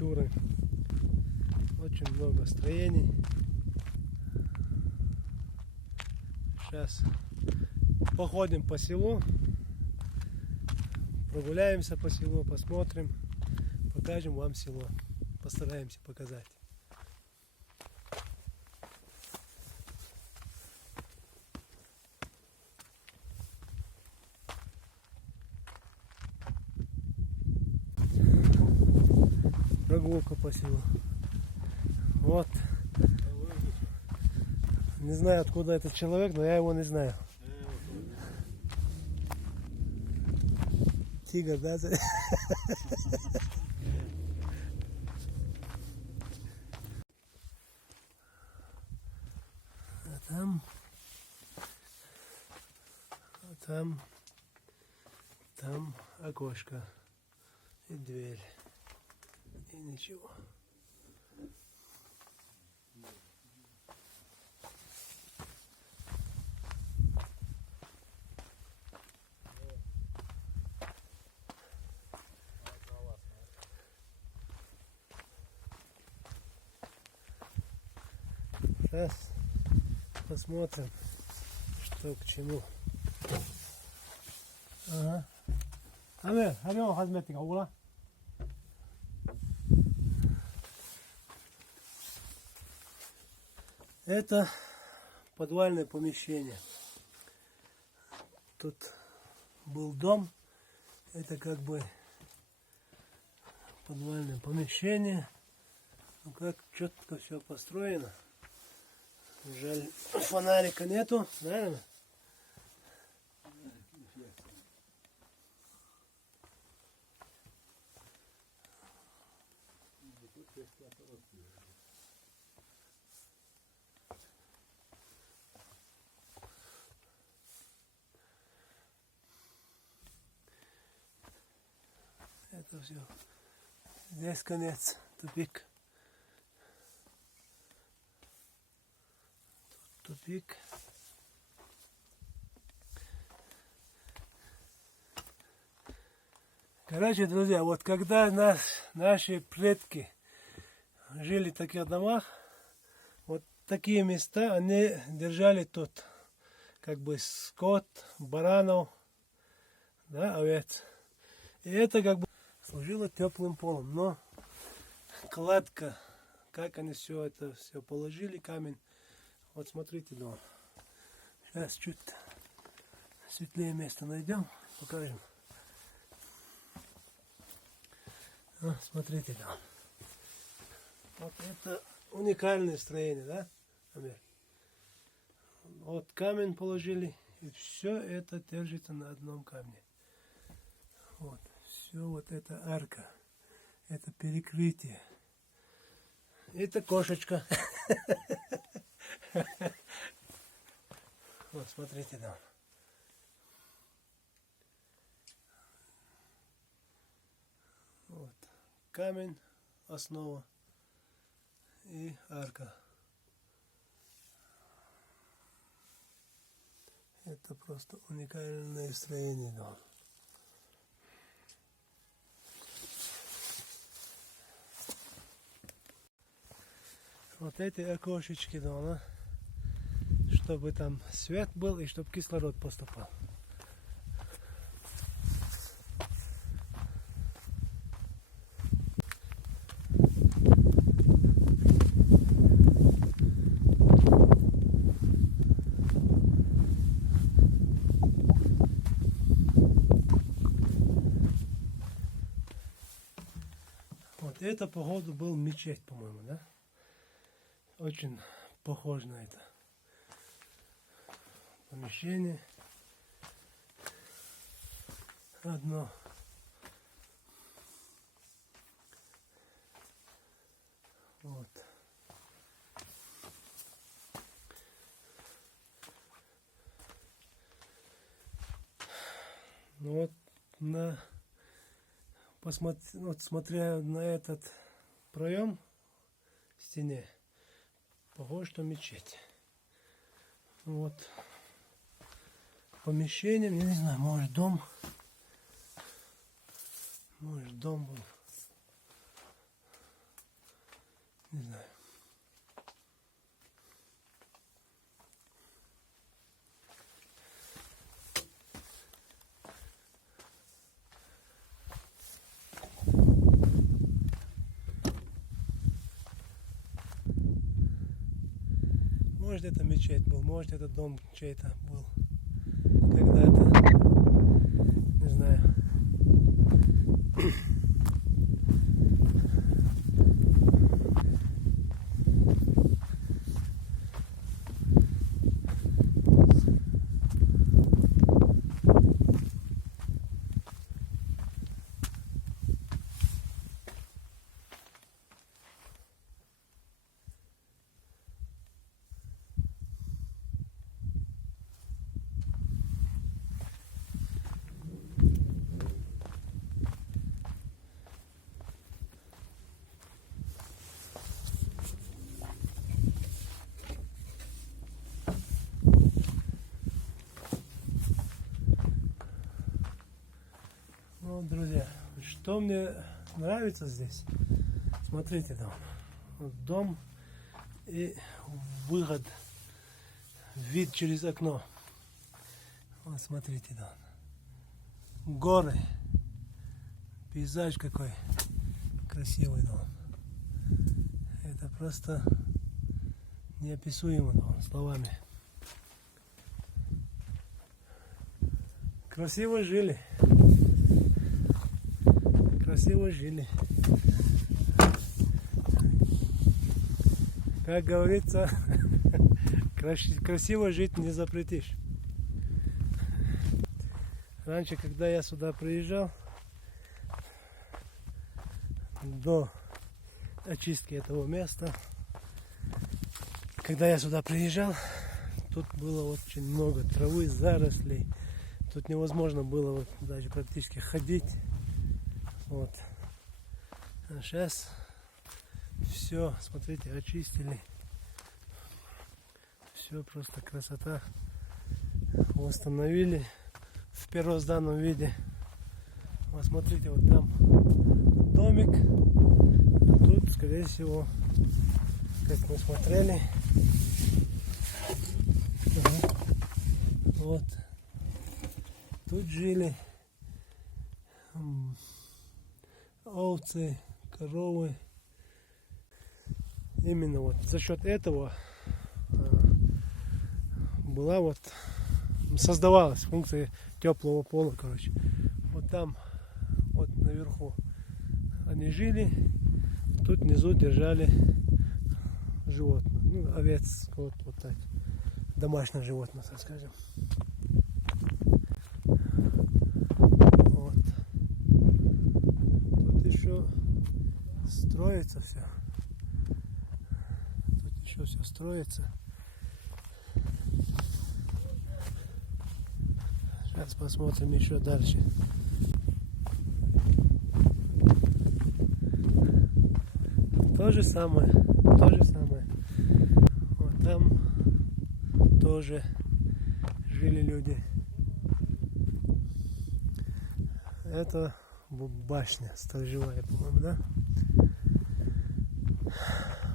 архитектуры. Очень много строений. Сейчас походим по селу, прогуляемся по селу, посмотрим, покажем вам село. Постараемся показать. Прогулка по селу. Вот. Не знаю, откуда этот человек, но я его не знаю. Тигр, да? Там окошко и дверь. И ничего. Сейчас посмотрим, что к чему. Ага. Амел, хазметика, ула. Это подвальное помещение. Тут был дом. Это как бы подвальное помещение. Ну как четко все построено. Жаль, фонарика нету, наверное. Это все. Здесь конец, тупик. Тупик. Короче, друзья, вот когда наши предки жили в таких домах, вот такие места они держали тут. Как бы скот, баранов, да, овец. И это как бы служило теплым полом. Но кладка, как они все это все положили, камень. Вот смотрите, дом. Сейчас чуть светлее место найдем, покажем. Вот, смотрите, дом. Вот это уникальное строение, да, Амир? Вот камень положили, и все это держится на одном камне. Вот, все вот это арка, это перекрытие. Это кошечка. Вот, смотрите, да. Вот, камень, основа и арка. Это просто уникальное строение, да. Вот эти окошечки дома, чтобы там свет был и чтобы кислород поступал. Вот это походу был мечеть, по-моему, да? Очень похож на это помещение. Одно. Вот. Ну вот вот смотря на этот проем в стене, похоже, что мечеть. Вот помещение, я не знаю, может дом был. Не знаю. Может, это мечеть был, может, это дом чей-то был когда-то. Не знаю. Ну, друзья, что мне нравится здесь, смотрите, там, вот дом и выход, вид через окно. Вот смотрите, да, горы, пейзаж какой красивый дом. Это просто неописуемо дом, словами. Красиво жили. Красиво жили. Как говорится, красиво жить не запретишь. Раньше, когда я сюда приезжал, до очистки этого места, когда я сюда приезжал, тут было очень много травы, зарослей. Тут невозможно было вот даже практически ходить. Вот. А сейчас все, смотрите, очистили. Все просто красота. Восстановили в первозданном виде. Вот смотрите, вот там домик. А тут, скорее всего, как мы смотрели, вот тут жили овцы, коровы. Именно вот за счет этого была вот, создавалась функция теплого пола, короче. Вот там, вот наверху они жили, тут внизу держали животных, ну, овец, вот так, домашних животных, так скажем. Вот. Тут еще строится все. Тут еще все строится. Сейчас посмотрим еще дальше. То же самое, то же самое. Вот там тоже жили люди. Это башня сторожевая, по-моему, да?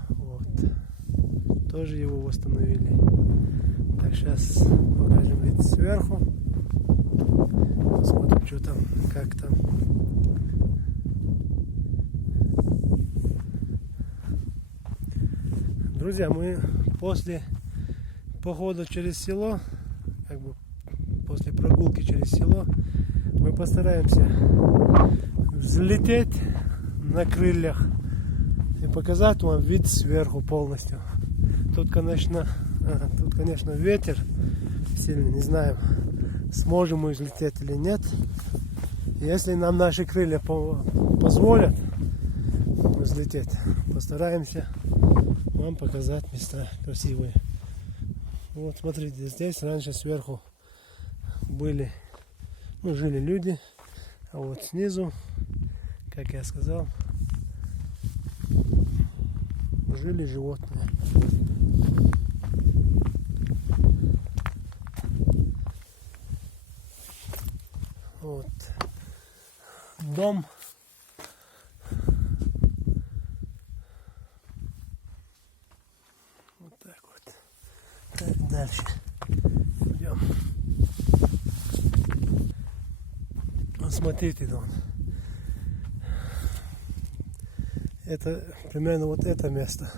Вот. Тоже его восстановили. Так, сейчас покажем вид сверху. Посмотрим, что там, как там. Друзья, мы после похода через село, как бы после прогулки через село, мы постараемся взлететь на крыльях и показать вам вид сверху полностью. Тут, конечно, ветер сильный, не знаем, сможем мы взлететь или нет. Если нам наши крылья позволят взлететь, постараемся вам показать места красивые. Вот смотрите, здесь раньше сверху были, жили люди, а вот снизу, как я сказал, жили животные. Вот дом. дальше. Идем. Вот смотрите, Дон. Это примерно вот это место.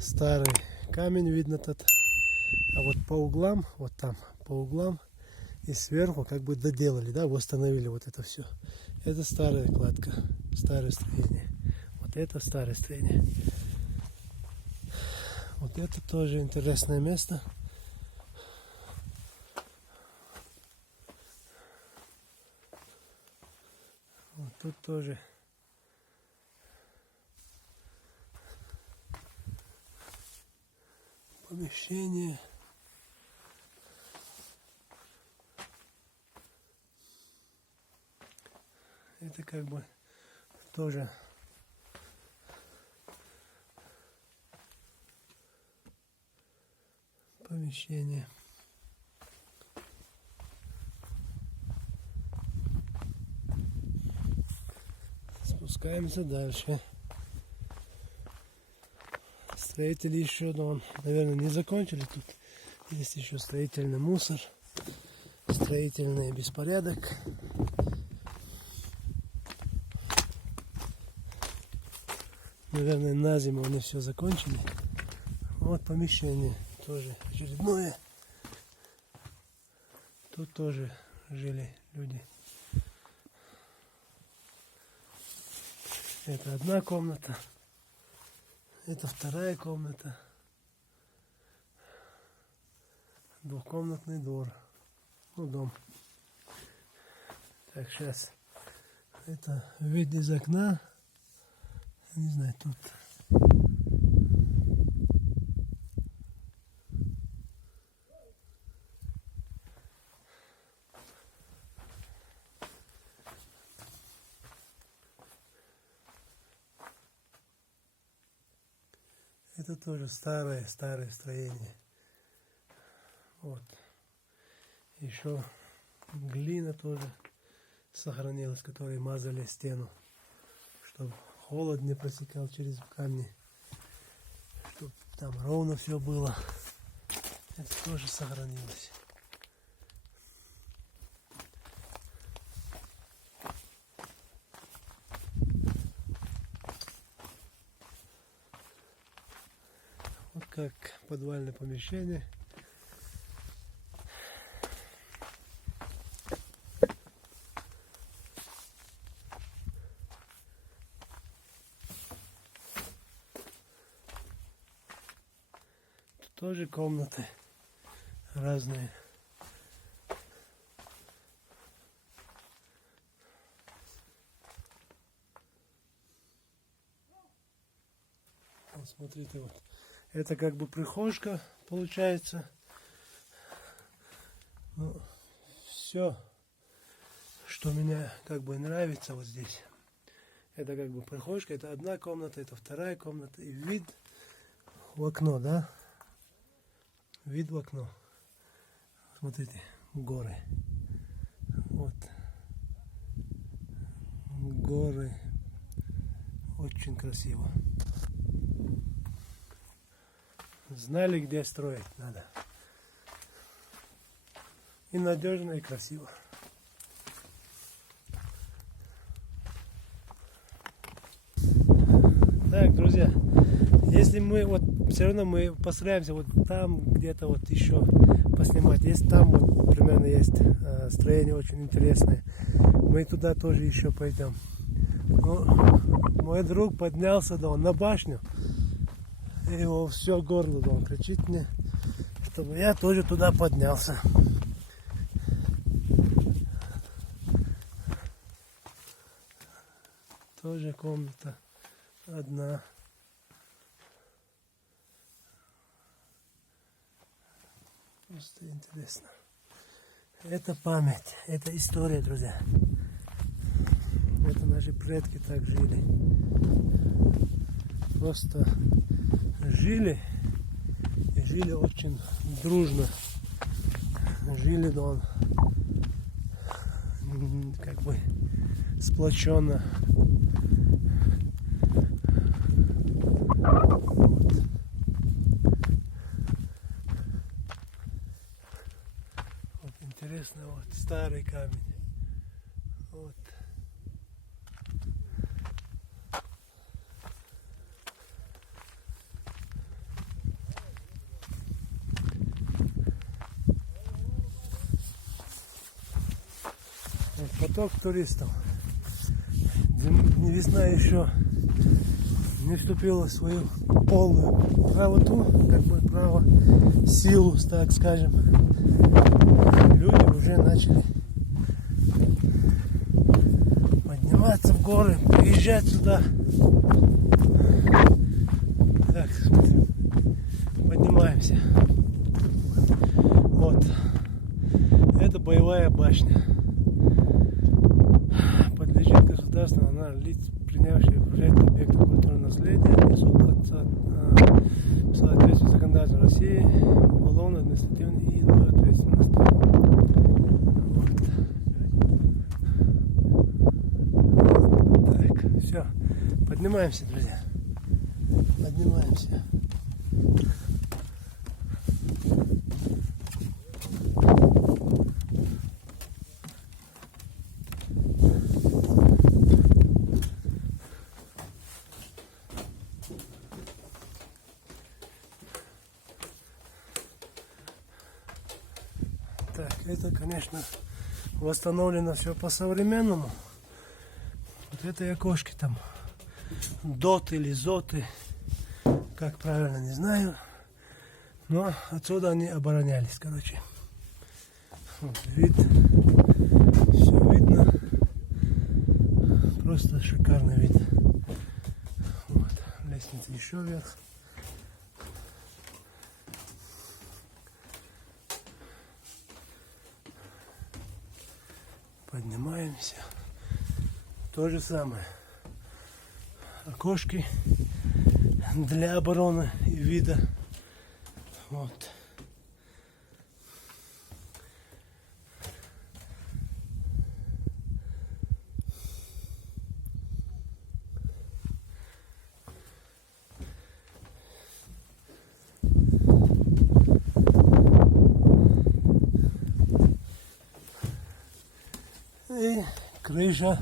Старый камень видно тут. А вот по углам, вот там, по углам и сверху как бы доделали, да, восстановили вот это все. Это старая кладка, старое строение. Вот это старое строение. Вот это тоже интересное место. Вот тут тоже помещение. Это как бы тоже помещение. Спускаемся дальше. Строители еще, но, наверное, не закончили тут. Есть еще строительный мусор, строительный беспорядок. Наверное, на зиму они все закончили. Вот помещение тоже очередное. Тут тоже жили люди. Это одна комната. Это вторая комната. Двухкомнатный двор. Ну, дом. Так, сейчас. Это вид из окна. Не знаю, тут. Это тоже старое строение. Вот. Еще глина тоже сохранилась, которой мазали стену, чтобы холод не протекал через камни, чтобы там ровно все было. Это тоже сохранилось. Вот как подвальное помещение. Тут тоже комнаты разные. Вот смотрите, вот. Это как бы прихожка получается. Ну, все, что мне как бы нравится вот здесь. Это как бы прихожка, это одна комната, это вторая комната. И вид в окно, да? Вид в окно. Смотрите, горы. Вот. Горы. Очень красиво. Знали, где строить надо. И надежно, и красиво. Так, друзья, если мы вот все равно мы постараемся вот там где-то вот еще поснимать. Есть там вот примерно есть строение очень интересное. Мы туда тоже еще пойдем. Но мой друг поднялся на башню. И его все горло, он кричит мне, чтобы я тоже туда поднялся. Тоже комната одна. Просто интересно. Это память, это история, друзья. Это наши предки так жили. Просто жили и жили очень дружно. Жили, но как бы сплоченно. Вот. Вот старый камень. Вот. Вот поток туристов. Весна еще не вступила в свою полную правоту, как бы право, силу, так скажем. Люди уже начали подниматься в горы, приезжать сюда. Так, смотрим, поднимаемся. Вот, это боевая башня. Подлежит государству, она лиц, принявшие проект объекта культурного наследия, несут в соответствии с законодательством России уголовную, административную и иную ответственность. Вот. Так, все, поднимаемся, друзья. Поднимаемся. Так, это, конечно, восстановлено все по-современному. Вот это окошки там, доты или зоты, как правильно, не знаю. Но отсюда они оборонялись, короче. Вот, вид, все видно. Просто шикарный вид. Вот, лестница еще вверх. Поднимаемся. То же самое. Окошки для обороны и вида. Вот. И крыша.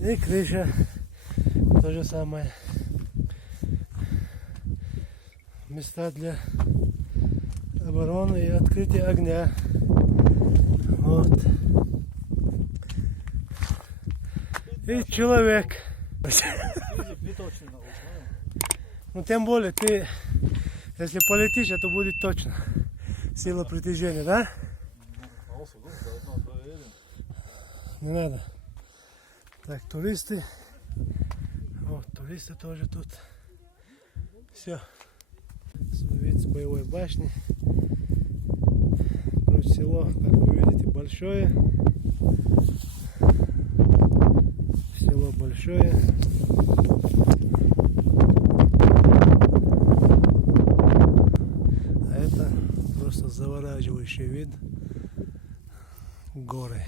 И крыша. То же самое. Места для обороны и открытия огня. Вот. И человек. Ну тем более ты, если полетишь, это будет точно. Сила притяжения, да? Не надо. Так, туристы. Вот, туристы тоже тут. Все. Вид с боевой башни. Короче, село, как вы видите, большое. Село большое. А это просто завораживающий вид. Горы,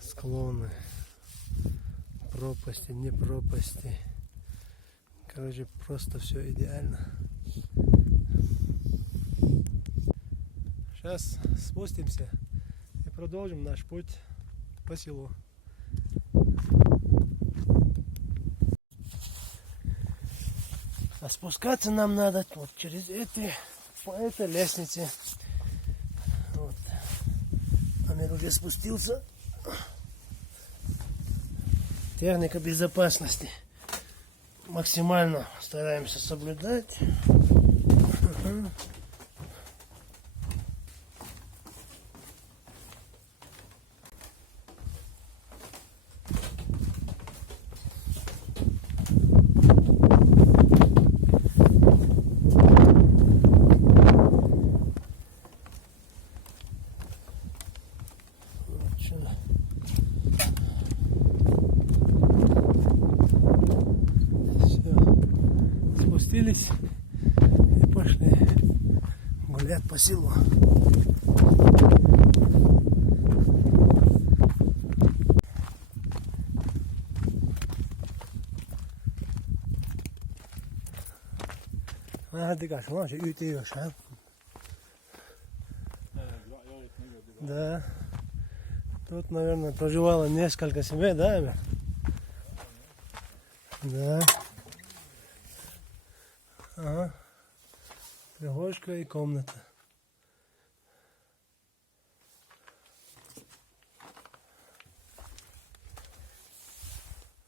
склоны, пропасти, не пропасти. Короче, просто все идеально. Сейчас спустимся и продолжим наш путь по селу. А спускаться нам надо вот через по этой лестнице. Вот. Амир уже спустился. Техника безопасности максимально стараемся соблюдать. Спустились и пошли гулять по селу. hadi gel. Tamam şey ütüyor şu an. Да. Тут, наверное, проживало несколько семей, да, Амир? Да. Ага. Прихожка и комната.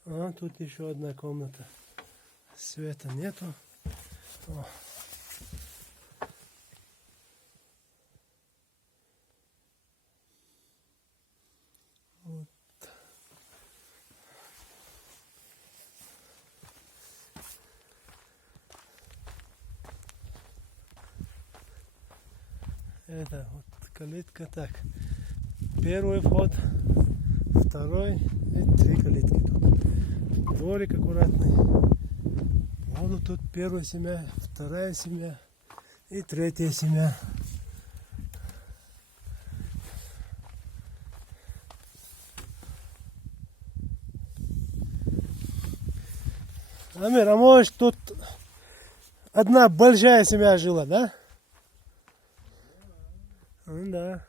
А, тут еще одна комната. Света нету. О. Вот. Это вот калитка так. Первый вход, второй и 3 калитки тут. Дворик аккуратный. Вон тут первая семья, вторая семья и 3 семья. Амир, а может тут одна большая семья жила, да? Ну да.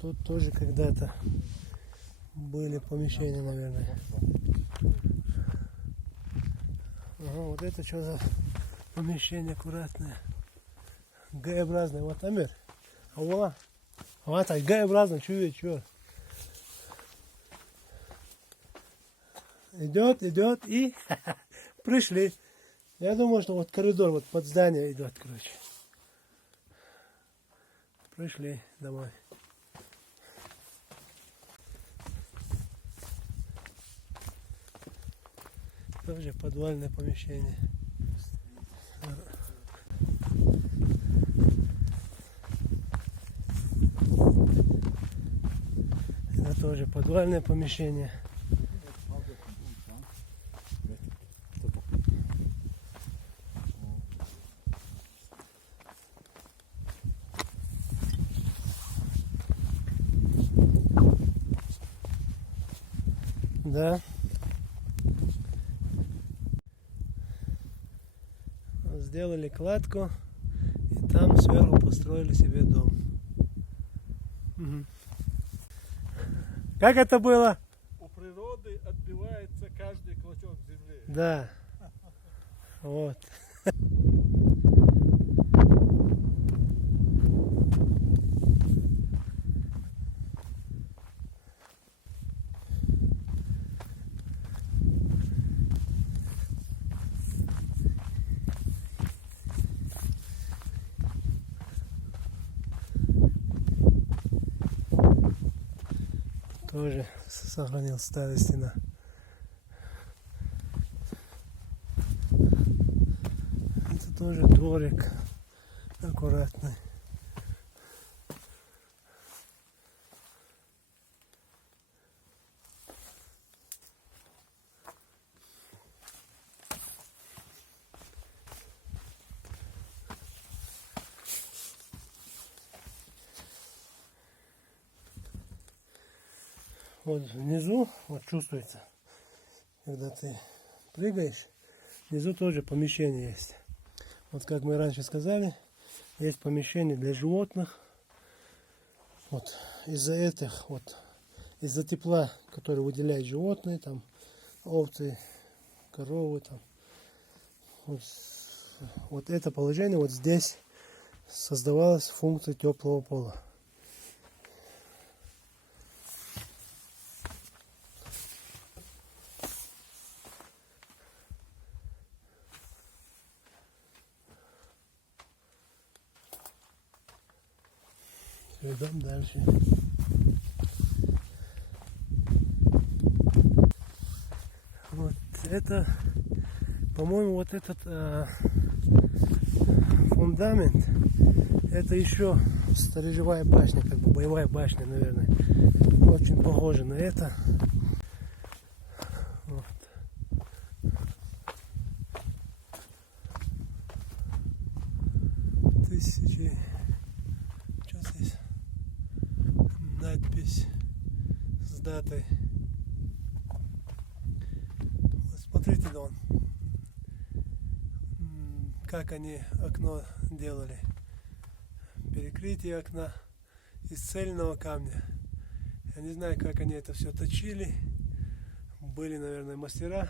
Тут тоже когда-то были помещения, наверное. Ага, вот это что за помещение аккуратное. Г-образное. Вот, Амир. А вот так, Г-образно, чует, что? Идет и пришли. Я думаю, что вот коридор вот под здание идет, короче. Пришли домой. Тоже подвальное помещение. Это тоже подвальное помещение. Да. Сделали кладку и там сверху построили себе дом. Угу. Как это было? У природы отбивается каждый клочок земли. Да. Вот. Тоже сохранил старая стена. Это тоже дворик аккуратный. Вот внизу, вот чувствуется, когда ты прыгаешь, внизу тоже помещение есть. Вот как мы раньше сказали, есть помещение для животных. Вот из-за этих, вот из-за тепла, который выделяют животные, там овцы, коровы, там. Вот это положение, вот здесь создавалась функция теплого пола. Идем дальше. Вот это, по-моему, вот этот фундамент, это еще сторожевая башня, как бы боевая башня, наверное. Очень похоже на это. Вот. надпись с датой. Вот смотрите, вон, как они окно делали. Перекрытие окна из цельного камня. Я не знаю, как они это все точили. Были, наверное, мастера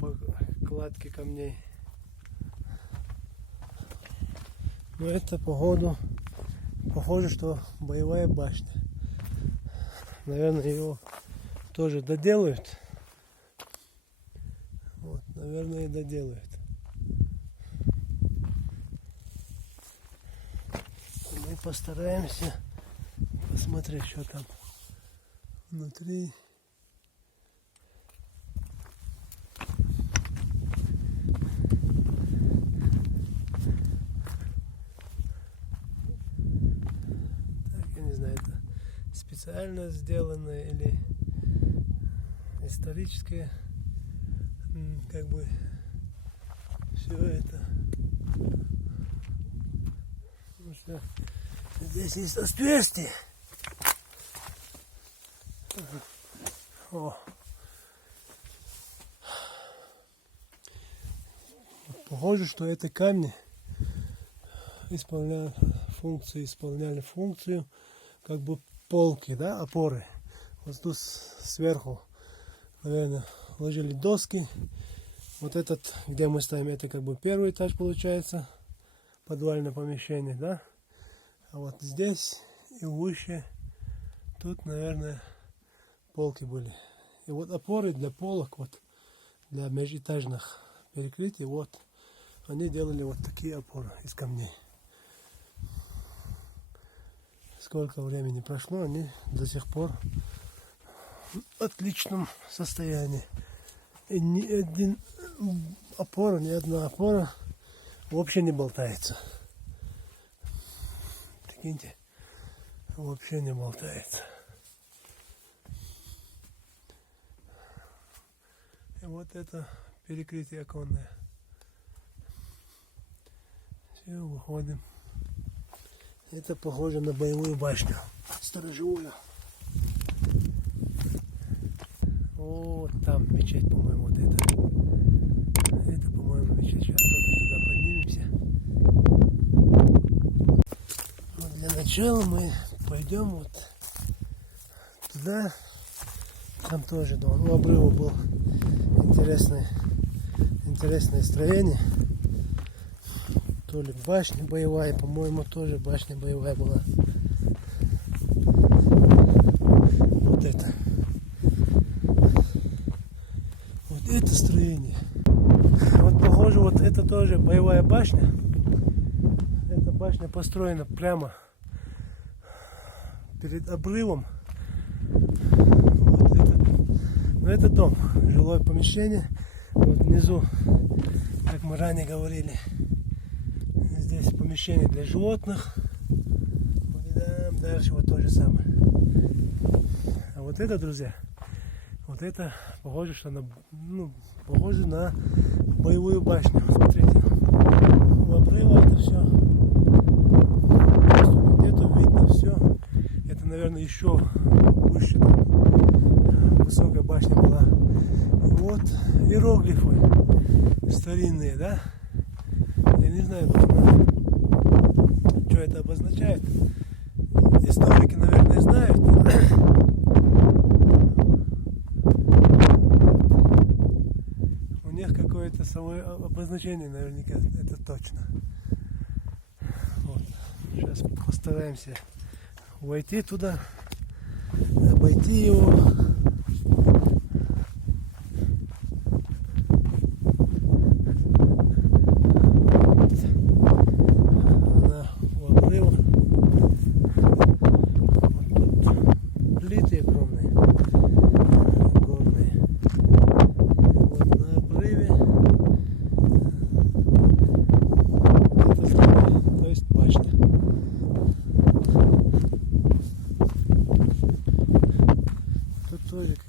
по кладке камней. Но это погоду похоже, что боевая башня. Наверное, его тоже доделают. Вот, наверное, и доделают. Мы постараемся посмотреть, что там внутри. Так, я не знаю, это специально сделанное или историческое, как бы все это. Ну что, здесь есть отверстие. О. Похоже, что это камни исполняли функцию как бы полки, да, опоры. Вот тут сверху, наверное, ложили доски. Вот этот, где мы стоим, это как бы первый этаж получается, подвальное помещение, да. А вот здесь и выше, тут, наверное, полки были. И вот опоры для полок, вот для межэтажных перекрытий, вот они делали вот такие опоры из камней. Сколько времени прошло, они до сих пор в отличном состоянии. И ни одна опора вообще не болтается. Прикиньте, вообще не болтается. И вот это перекрытие оконное. Все, выходим. Это похоже на боевую башню, сторожевую. Вот там мечеть, по-моему, вот это. Это, по-моему, мечеть. Сейчас туда поднимемся. Вот для начала мы пойдем вот туда. Там тоже, да, у обрыва был интересное строение. То ли башня боевая, по-моему, тоже башня боевая была. Вот это. Вот это строение. Вот похоже, вот это тоже боевая башня. Эта башня построена прямо перед обрывом. Вот это. Но это дом, жилое помещение. Вот внизу, как мы ранее говорили, здесь помещение для животных. Вот и там дальше вот то же самое. А вот это, друзья, вот это похоже, что похоже на боевую башню. Смотрите, у обрыва это все. Где-то видно все. Это, наверное, еще выше там высокая башня была. И вот иероглифы старинные, да? Я не знаю, что это обозначает. Историки, наверное, знают. У них какое-то свое обозначение, наверняка, это точно. Вот. Сейчас постараемся войти туда, обойти его.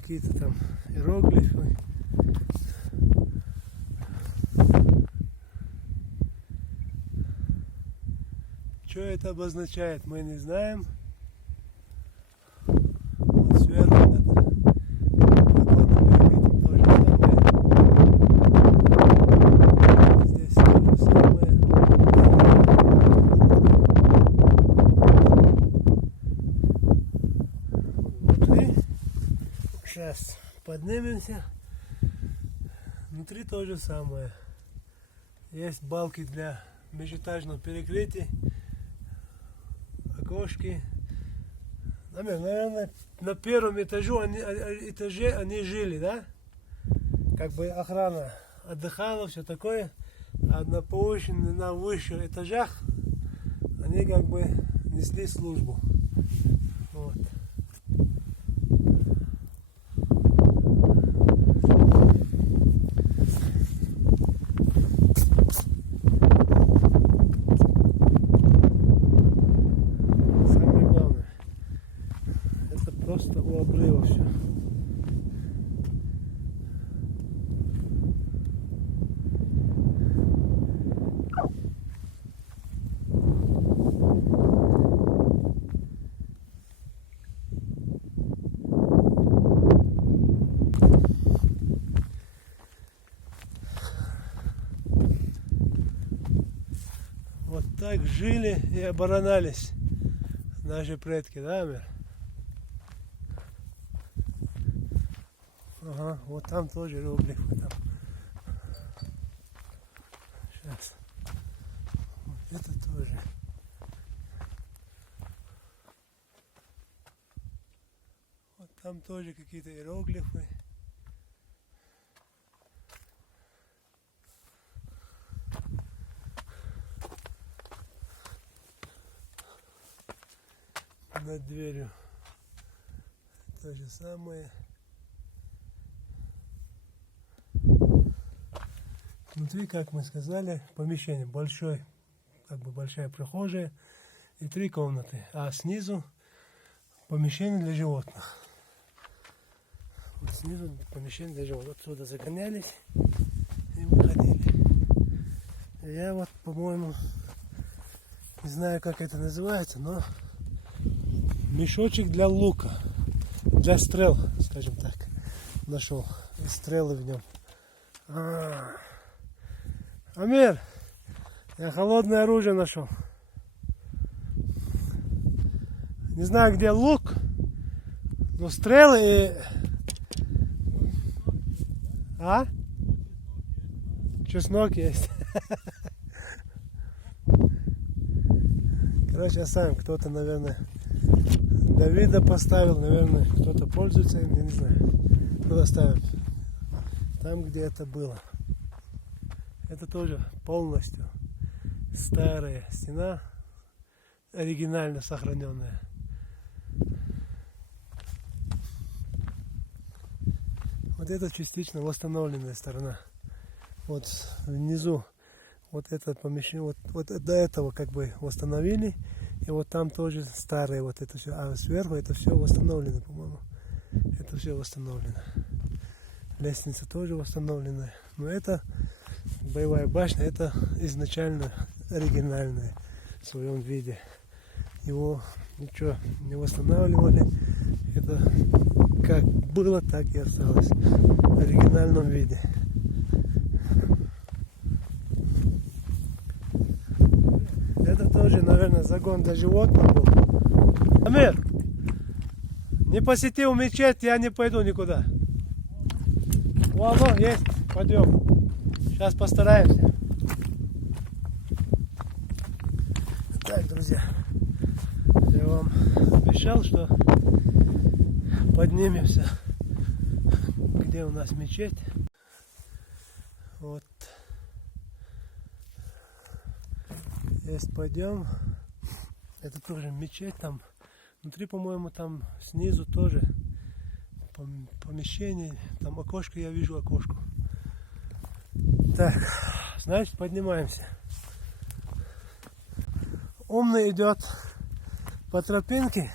Какие-то там иероглифы. Что это обозначает, мы не знаем. Сейчас поднимемся. Внутри то же самое. Есть балки для межэтажного перекрытия, окошки. Наверное, на первом этаже они жили, да? Как бы охрана отдыхала, все такое. А на высших этажах они как бы несли службу. Вот. Самое главное, это просто у обрыва все. Вот так жили и оборонялись наши предки, да, Амир? Ага, вот там тоже иероглифы там. Сейчас. Вот это тоже. Вот там тоже какие-то иероглифы. Над дверью то же самое. Внутри, как мы сказали, помещение большое, как бы большая прихожая и 3 комнаты, а снизу помещение для животных. Вот снизу помещение для животных. Отсюда загонялись и выходили. Я вот, по-моему, не знаю, как это называется, но мешочек для лука, для стрел, скажем так, нашел. И стрелы в нем. Амир, я холодное оружие нашел. Не знаю, где лук, но стрелы и... А? Чеснок есть. Короче, сам кто-то, наверное, Давида поставил, наверное, кто-то пользуется им, я не знаю. Ну, оставим. Там, где это было. Это тоже полностью старая стена, оригинально сохраненная. Вот это частично восстановленная сторона. Вот внизу вот это помещение, вот до этого как бы восстановили. И вот там тоже старое вот это все. А сверху это все восстановлено, по-моему. Это все восстановлено. Лестница тоже восстановленная. Но это боевая башня, это изначально оригинальная в своем виде. Его ничего не восстанавливали. Это как было, так и осталось в оригинальном виде. Это тоже, наверное, загон для животных был. Амир, не посетил мечеть, я не пойду никуда. Вон, есть, пойдем. Сейчас постараемся. Так, друзья, я вам обещал, что поднимемся, где у нас мечеть. Вот. Есть, пойдем. Это тоже мечеть там. Внутри, по-моему, там снизу тоже помещение. Там окошко, я вижу окошко. Так, значит, поднимаемся. Умный идет по тропинке,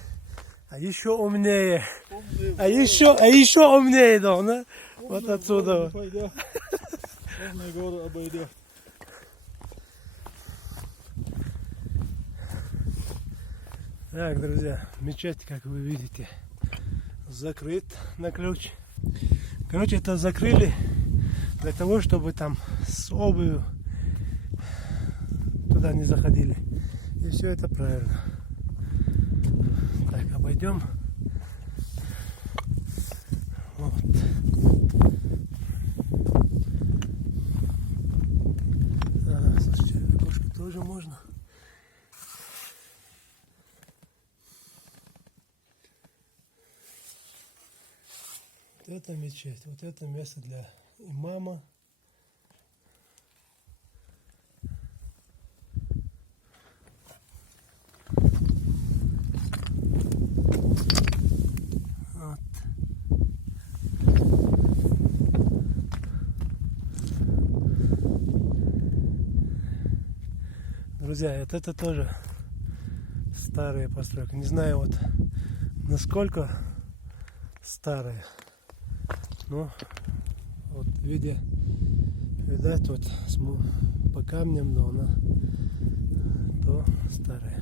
а еще умнее. А еще умнее идет, да? Вот отсюда. Умный гору обойдет. Так, друзья, мечеть, как вы видите, закрыт на ключ. Короче, это закрыли для того, чтобы там с обувью туда не заходили. И все это правильно. Так, обойдем. Вот. Ага, слушайте, окошко тоже можно. Вот это мечеть, вот это место для имама. Вот. Друзья, вот это тоже старые постройки. Не знаю вот насколько старые. Но вот видя, видать вот по камням, но она то старая.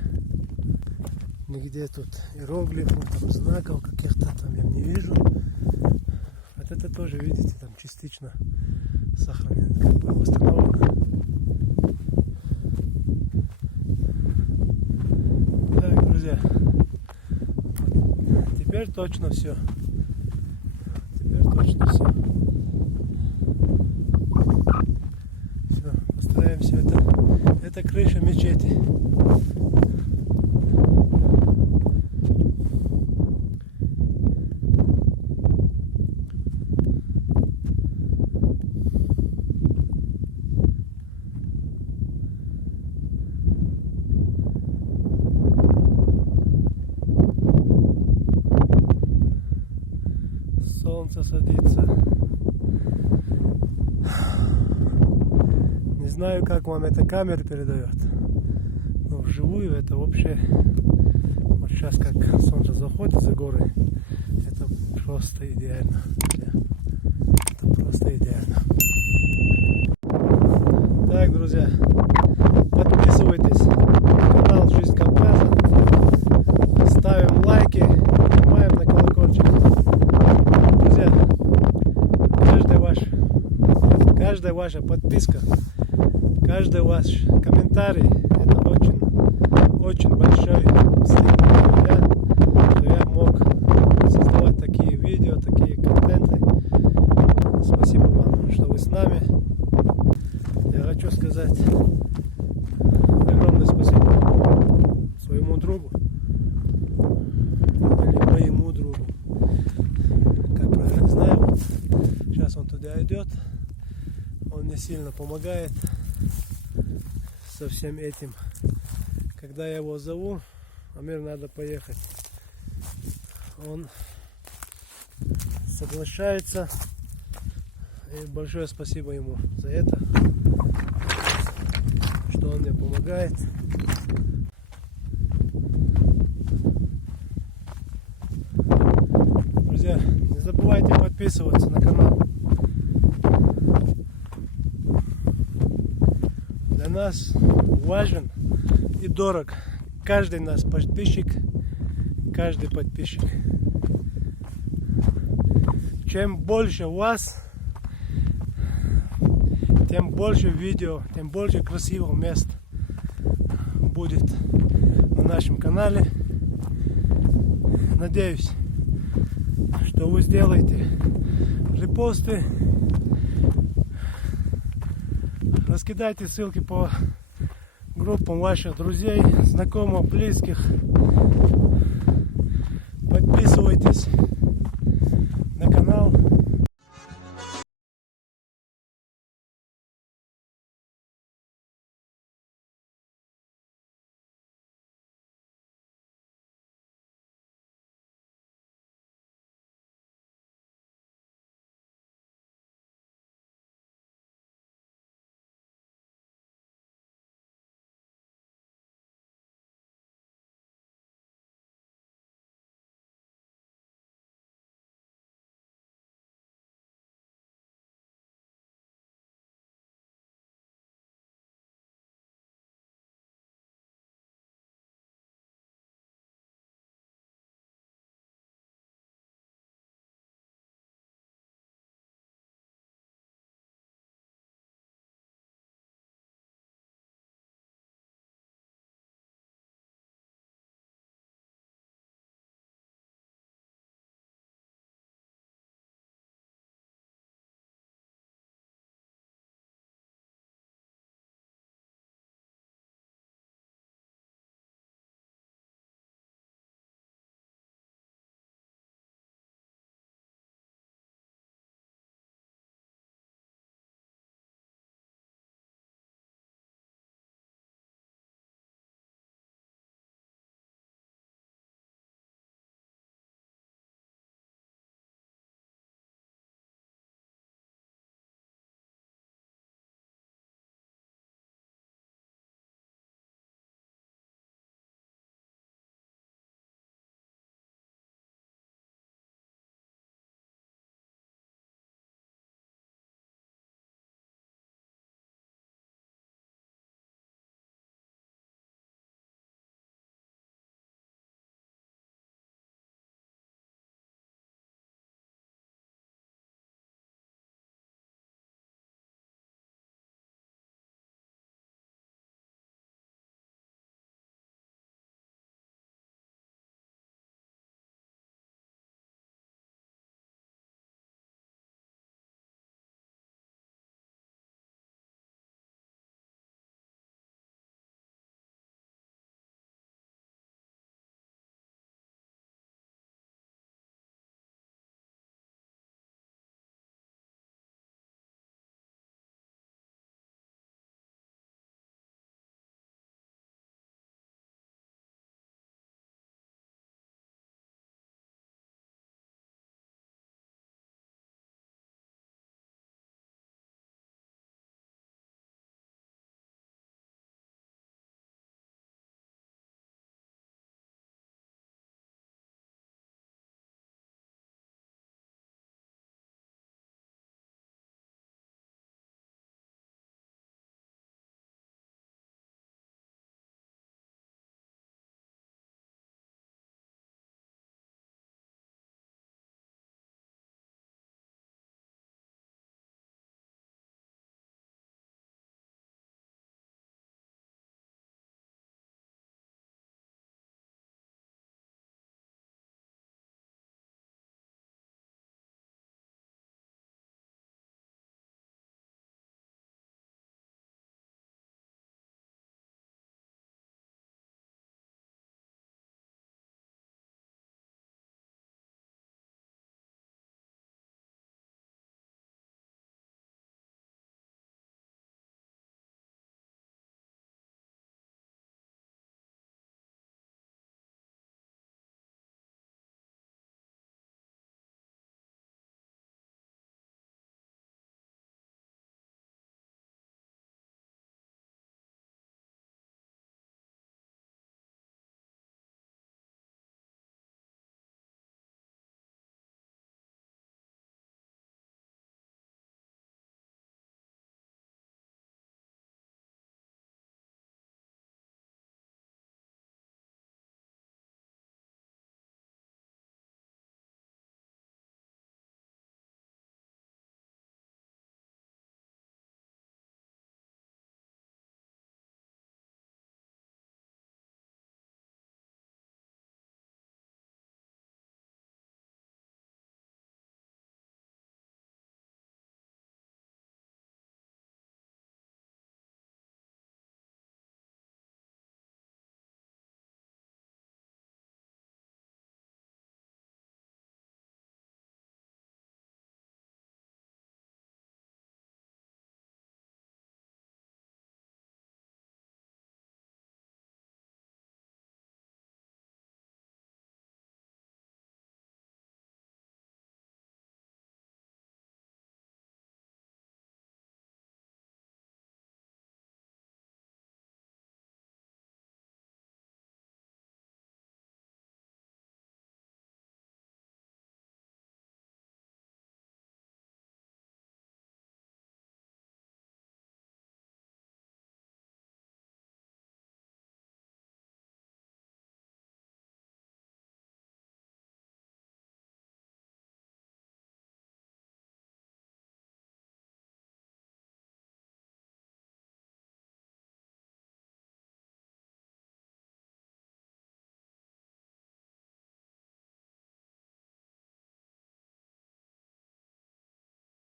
Нигде тут иероглифов, там знаков каких-то там я не вижу. Вот это тоже, видите, там частично сохранено, как бы восстановлено. Так, друзья, вот теперь точно все. Точно все. Все, построим все это. Это крыша мечети. Солнце садится. Не знаю, как вам эта камера передает, но вживую это вообще, вот сейчас как солнце заходит за горы, это просто идеально. Это просто идеально. Так, друзья, подписывайтесь на канал Жизнь Кавказа, ставим лайки, нажимаем на колокольчик. Друзья, каждая ваша подписка, каждый ваш комментарий, это очень большой стимул для меня, что я мог создавать такие видео, такие контенты. Спасибо вам, что вы с нами. Я хочу сказать огромное спасибо своему другу или моему другу. Как правильно знаю, сейчас он туда идет, он мне сильно помогает со всем этим. Когда я его зову, Амир, надо поехать, он соглашается, и большое спасибо ему за это, что он мне помогает. Друзья, не забывайте подписываться на канал. Для нас важен и дорог каждый наш подписчик, каждый подписчик. Чем больше вас, тем больше видео, тем больше красивых мест будет на нашем канале. Надеюсь, что вы сделаете репосты, раскидайте ссылки по группам ваших друзей, знакомых, близких. Подписывайтесь.